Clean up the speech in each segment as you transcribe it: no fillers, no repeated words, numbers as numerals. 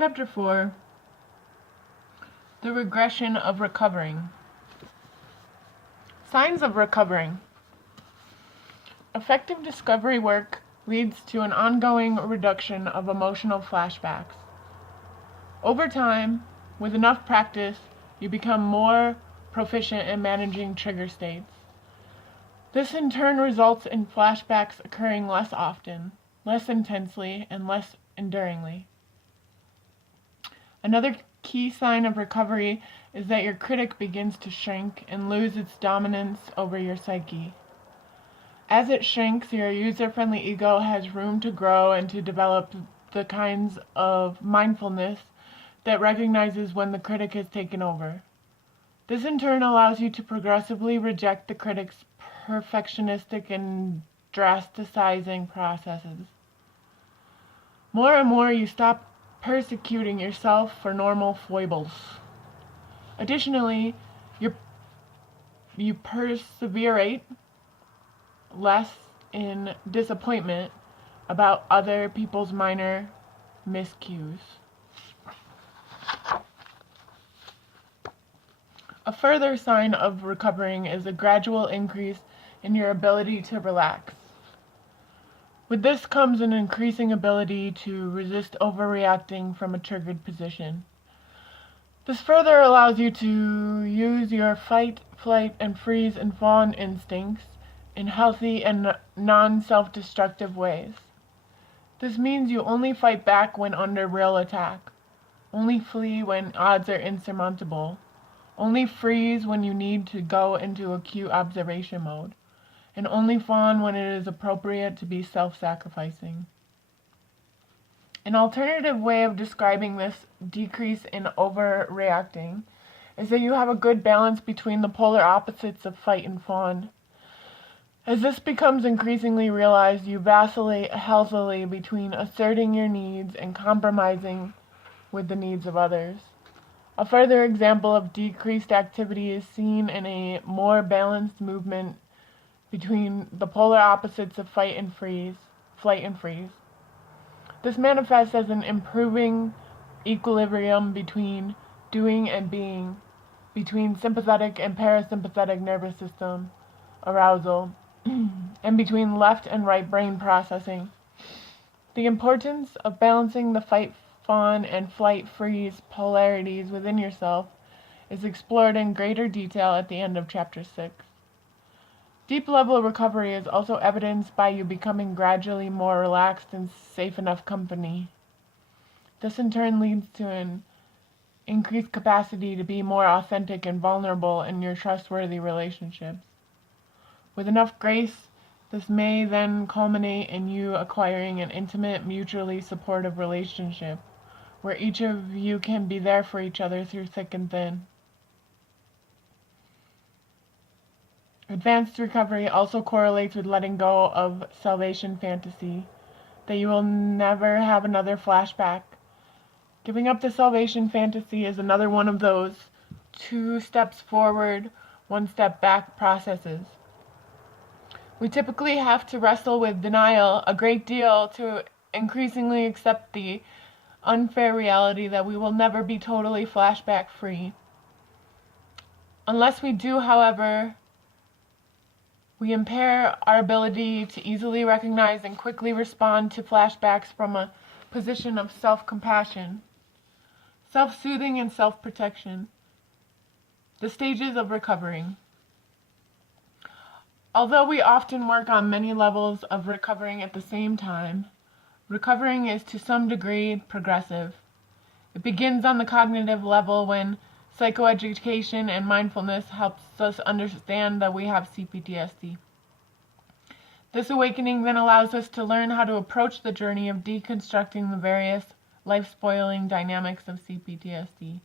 Chapter 4. The Regression of Recovering. Signs of recovering. Effective discovery work leads to an ongoing reduction of emotional flashbacks. Over time, with enough practice, you become more proficient in managing trigger states. This in turn results in flashbacks occurring less often, less intensely, and less enduringly. Another key sign of recovery is that your critic begins to shrink and lose its dominance over your psyche. As it shrinks, your user-friendly ego has room to grow and to develop the kinds of mindfulness that recognizes when the critic has taken over. This in turn allows you to progressively reject the critic's perfectionistic and drasticizing processes. More and more you stop persecuting yourself for normal foibles. Additionally, you perseverate less in disappointment about other people's minor miscues. A further sign of recovering is a gradual increase in your ability to relax. With this comes an increasing ability to resist overreacting from a triggered position. This further allows you to use your fight, flight, and freeze and fawn instincts in healthy and non-self-destructive ways. This means you only fight back when under real attack, only flee when odds are insurmountable, only freeze when you need to go into acute observation mode, and only fawn when it is appropriate to be self-sacrificing. An alternative way of describing this decrease in overreacting is that you have a good balance between the polar opposites of fight and fawn. As this becomes increasingly realized, you vacillate healthily between asserting your needs and compromising with the needs of others. A further example of decreased activity is seen in a more balanced movement between the polar opposites of flight and freeze. This manifests as an improving equilibrium between doing and being, between sympathetic and parasympathetic nervous system arousal, and between left and right brain processing. The importance of balancing the fight, fawn, and flight freeze polarities within yourself is explored in greater detail at the end of Chapter 6. Deep level recovery is also evidenced by you becoming gradually more relaxed in safe enough company. This in turn leads to an increased capacity to be more authentic and vulnerable in your trustworthy relationships. With enough grace, this may then culminate in you acquiring an intimate, mutually supportive relationship, where each of you can be there for each other through thick and thin. Advanced recovery also correlates with letting go of salvation fantasy, that you will never have another flashback. Giving up the salvation fantasy is another one of those 2 steps forward, 1 step back processes. We typically have to wrestle with denial a great deal to increasingly accept the unfair reality that we will never be totally flashback free. Unless we do, however, we impair our ability to easily recognize and quickly respond to flashbacks from a position of self-compassion, self-soothing, and self-protection. The stages of recovering. Although we often work on many levels of recovering at the same time, recovering is to some degree progressive. It begins on the cognitive level when psychoeducation and mindfulness helps us understand that we have CPTSD. This awakening then allows us to learn how to approach the journey of deconstructing the various life-spoiling dynamics of CPTSD.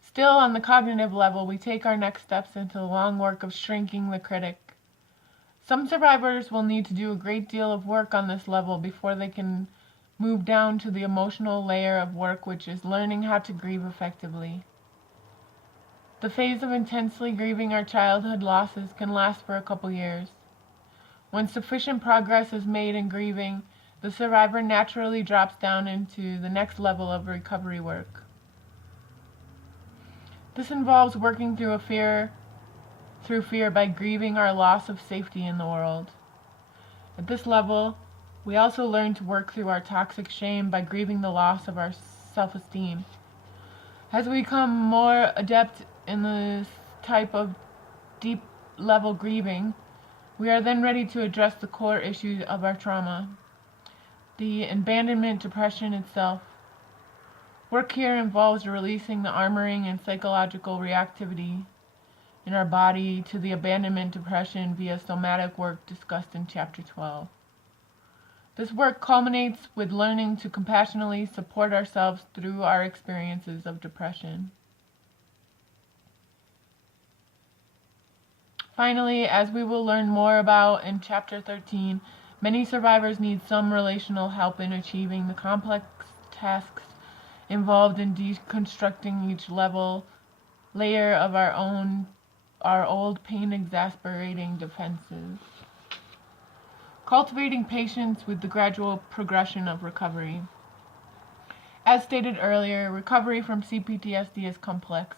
Still, on the cognitive level, we take our next steps into the long work of shrinking the critic. Some survivors will need to do a great deal of work on this level before they can move down to the emotional layer of work, which is learning how to grieve effectively. The phase of intensely grieving our childhood losses can last for a couple years. When sufficient progress is made in grieving, the survivor naturally drops down into the next level of recovery work. This involves working through fear by grieving our loss of safety in the world. At this level, we also learn to work through our toxic shame by grieving the loss of our self-esteem. As we become more adept in this type of deep level grieving, we are then ready to address the core issues of our trauma, the abandonment depression itself. Work here involves releasing the armoring and psychological reactivity in our body to the abandonment depression via somatic work discussed in Chapter 12. This work culminates with learning to compassionately support ourselves through our experiences of depression. Finally, as we will learn more about in Chapter 13, many survivors need some relational help in achieving the complex tasks involved in deconstructing each layer of our old pain-exasperating defenses. Cultivating patience with the gradual progression of recovery. As stated earlier, recovery from CPTSD is complex.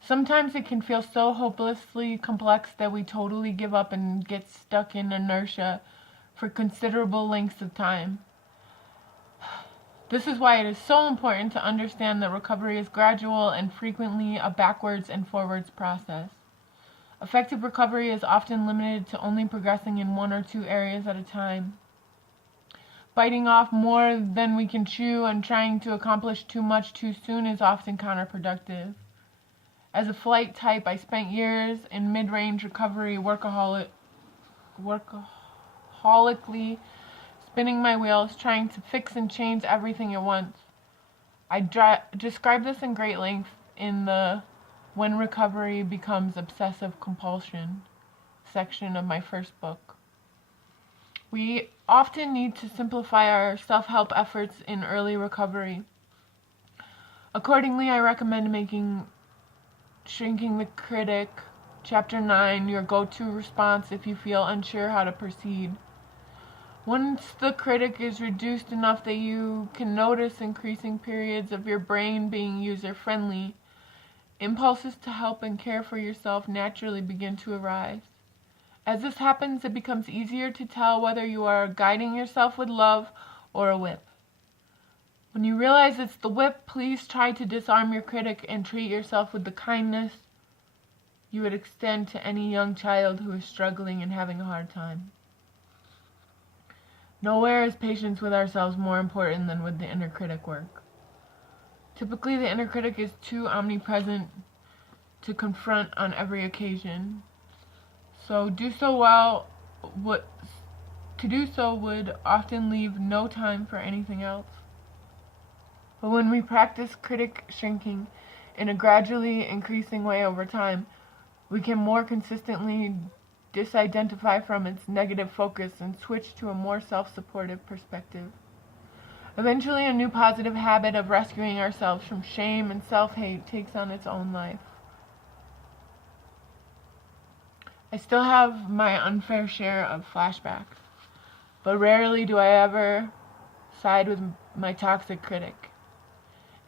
Sometimes it can feel so hopelessly complex that we totally give up and get stuck in inertia for considerable lengths of time. This is why it is so important to understand that recovery is gradual and frequently a backwards and forwards process. Effective recovery is often limited to only progressing in one or two areas at a time. Biting off more than we can chew and trying to accomplish too much too soon is often counterproductive. As a flight type, I spent years in mid-range recovery workaholically spinning my wheels, trying to fix and change everything at once. I describe this in great length in the When Recovery Becomes Obsessive Compulsion section of my first book. We often need to simplify our self-help efforts in early recovery. Accordingly, I recommend Shrinking the Critic, Chapter 9, your go-to response if you feel unsure how to proceed. Once the critic is reduced enough that you can notice increasing periods of your brain being user-friendly, impulses to help and care for yourself naturally begin to arise. As this happens, it becomes easier to tell whether you are guiding yourself with love or a whip. When you realize it's the whip, please try to disarm your critic and treat yourself with the kindness you would extend to any young child who is struggling and having a hard time. Nowhere is patience with ourselves more important than with the inner critic work. Typically, the inner critic is too omnipresent to confront on every occasion. To do so would often leave no time for anything else. But when we practice critic shrinking in a gradually increasing way over time, we can more consistently disidentify from its negative focus and switch to a more self-supportive perspective. Eventually, a new positive habit of rescuing ourselves from shame and self-hate takes on its own life. I still have my unfair share of flashbacks, but rarely do I ever side with my toxic critic.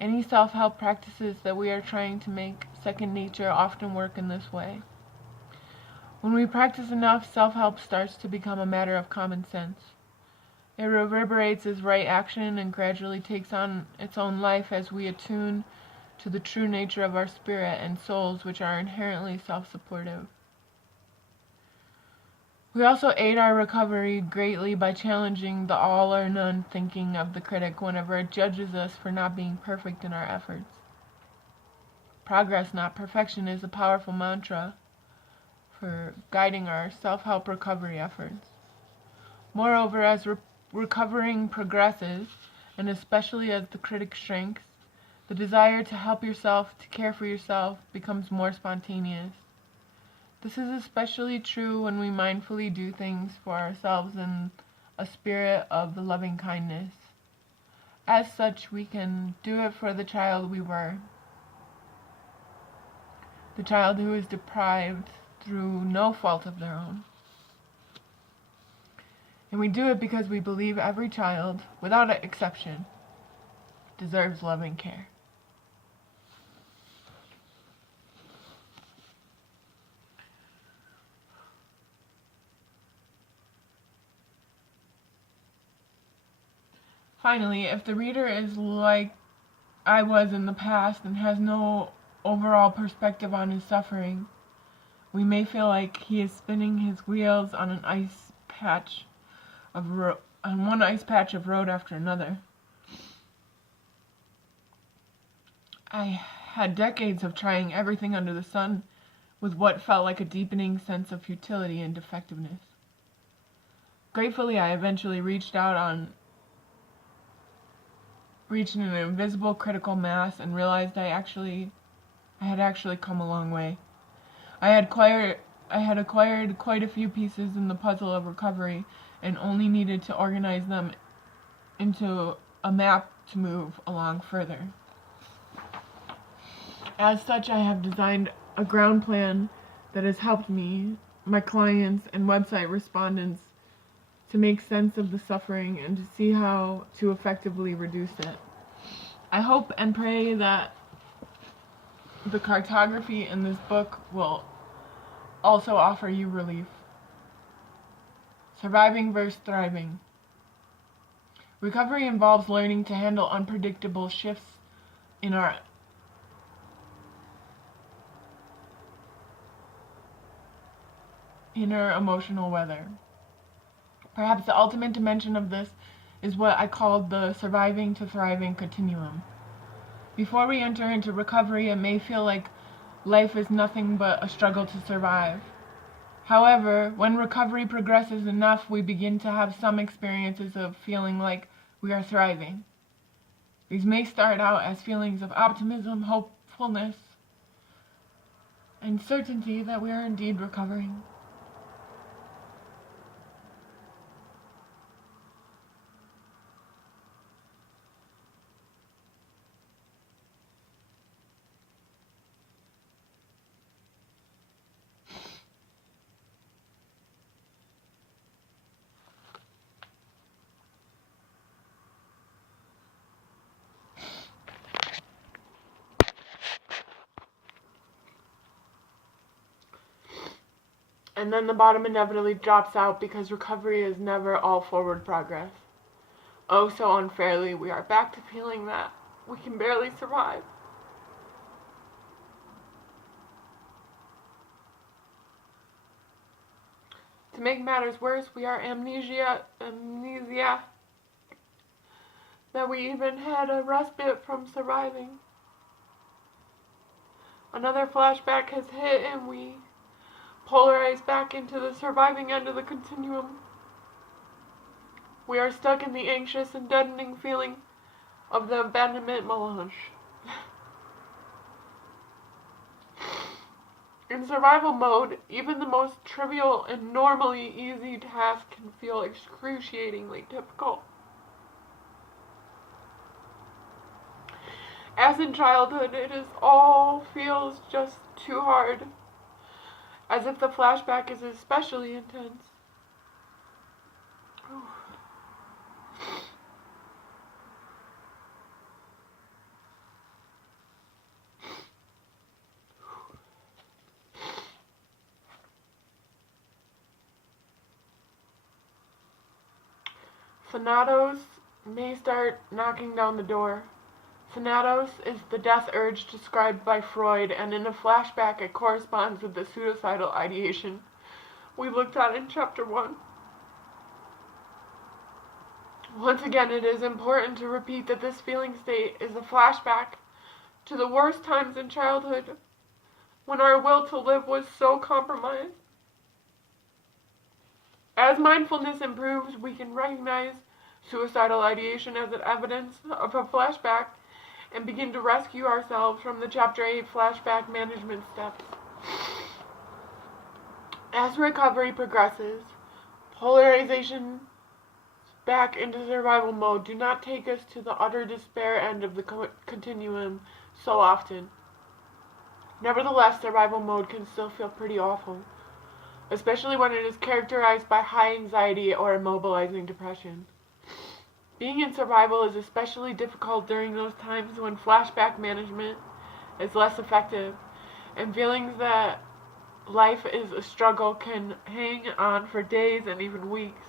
Any self-help practices that we are trying to make second nature often work in this way. When we practice enough, self-help starts to become a matter of common sense. It reverberates as right action and gradually takes on its own life as we attune to the true nature of our spirit and souls, which are inherently self-supportive. We also aid our recovery greatly by challenging the all or none thinking of the critic whenever it judges us for not being perfect in our efforts. Progress, not perfection, is a powerful mantra for guiding our self-help recovery efforts. Moreover, as recovering progresses, and especially as the critic shrinks, the desire to help yourself, to care for yourself, becomes more spontaneous. This is especially true when we mindfully do things for ourselves in a spirit of loving kindness. As such, we can do it for the child we were, the child who is deprived through no fault of their own. And we do it because we believe every child, without an exception, deserves loving care. Finally, if the reader is like I was in the past and has no overall perspective on his suffering, we may feel like he is spinning his wheels on one ice patch of road after another. I had decades of trying everything under the sun with what felt like a deepening sense of futility and defectiveness. Gratefully, I eventually reached an invisible critical mass and realized I had actually come a long way. I had acquired quite a few pieces in the puzzle of recovery and only needed to organize them into a map to move along further. As such, I have designed a ground plan that has helped me, my clients, and website respondents to make sense of the suffering and to see how to effectively reduce it. I hope and pray that the cartography in this book will also offer you relief. Surviving versus thriving. Recovery involves learning to handle unpredictable shifts in our inner emotional weather. Perhaps the ultimate dimension of this is what I called the surviving to thriving continuum. Before we enter into recovery, it may feel like life is nothing but a struggle to survive. However, when recovery progresses enough, we begin to have some experiences of feeling like we are thriving. These may start out as feelings of optimism, hopefulness, and certainty that we are indeed recovering. And then the bottom inevitably drops out because recovery is never all forward progress. Oh, so unfairly, we are back to feeling that we can barely survive. To make matters worse, we are amnesia that we even had a respite from surviving. Another flashback has hit and we polarize back into the surviving end of the continuum. We are stuck in the anxious and deadening feeling of the abandonment melange. In survival mode, even the most trivial and normally easy task can feel excruciatingly difficult. As in childhood, all feels just too hard, as if the flashback is especially intense. Thanatos may start knocking down the door. Thanatos is the death urge described by Freud, and in a flashback it corresponds with the suicidal ideation we looked at in Chapter 1. Once again, it is important to repeat that this feeling state is a flashback to the worst times in childhood, when our will to live was so compromised. As mindfulness improves, we can recognize suicidal ideation as an evidence of a flashback and begin to rescue ourselves from the Chapter 8 flashback management steps. As recovery progresses, polarization back into survival mode do not take us to the utter despair end of the continuum so often. Nevertheless, survival mode can still feel pretty awful. especially when it is characterized by high anxiety or immobilizing depression. Being in survival is especially difficult during those times when flashback management is less effective, and feelings that life is a struggle can hang on for days and even weeks.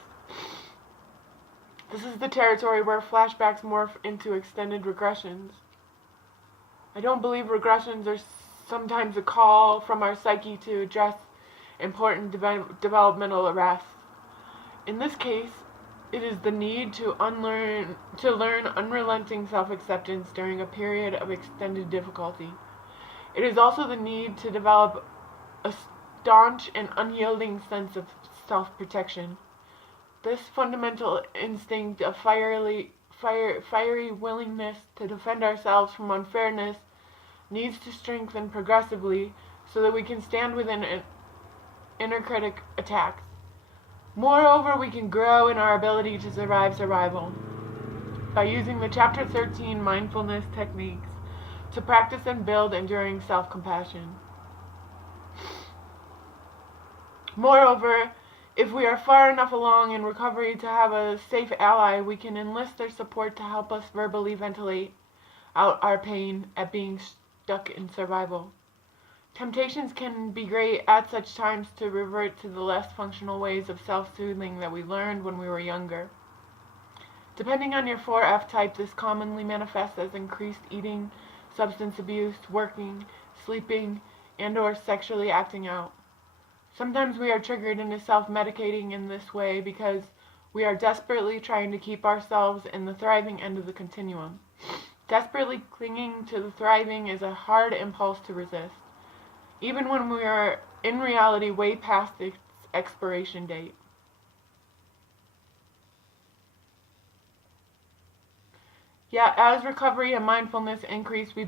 This is the territory where flashbacks morph into extended regressions. I don't believe regressions are sometimes a call from our psyche to address important developmental arrests. In this case, it is the need to learn unrelenting self-acceptance during a period of extended difficulty. It is also the need to develop a staunch and unyielding sense of self-protection. This fundamental instinct of fiery willingness to defend ourselves from unfairness needs to strengthen progressively so that we can stand within inner critic attacks. Moreover, we can grow in our ability to survive survival by using the Chapter 13 mindfulness techniques to practice and build enduring self-compassion. Moreover, if we are far enough along in recovery to have a safe ally, we can enlist their support to help us verbally ventilate out our pain at being stuck in survival. Temptations can be great at such times to revert to the less functional ways of self-soothing that we learned when we were younger. Depending on your 4F type, this commonly manifests as increased eating, substance abuse, working, sleeping, and/or sexually acting out. Sometimes we are triggered into self-medicating in this way because we are desperately trying to keep ourselves in the thriving end of the continuum. Desperately clinging to the thriving is a hard impulse to resist, even when we are in reality way past its expiration date. Yet, as recovery and mindfulness increase, we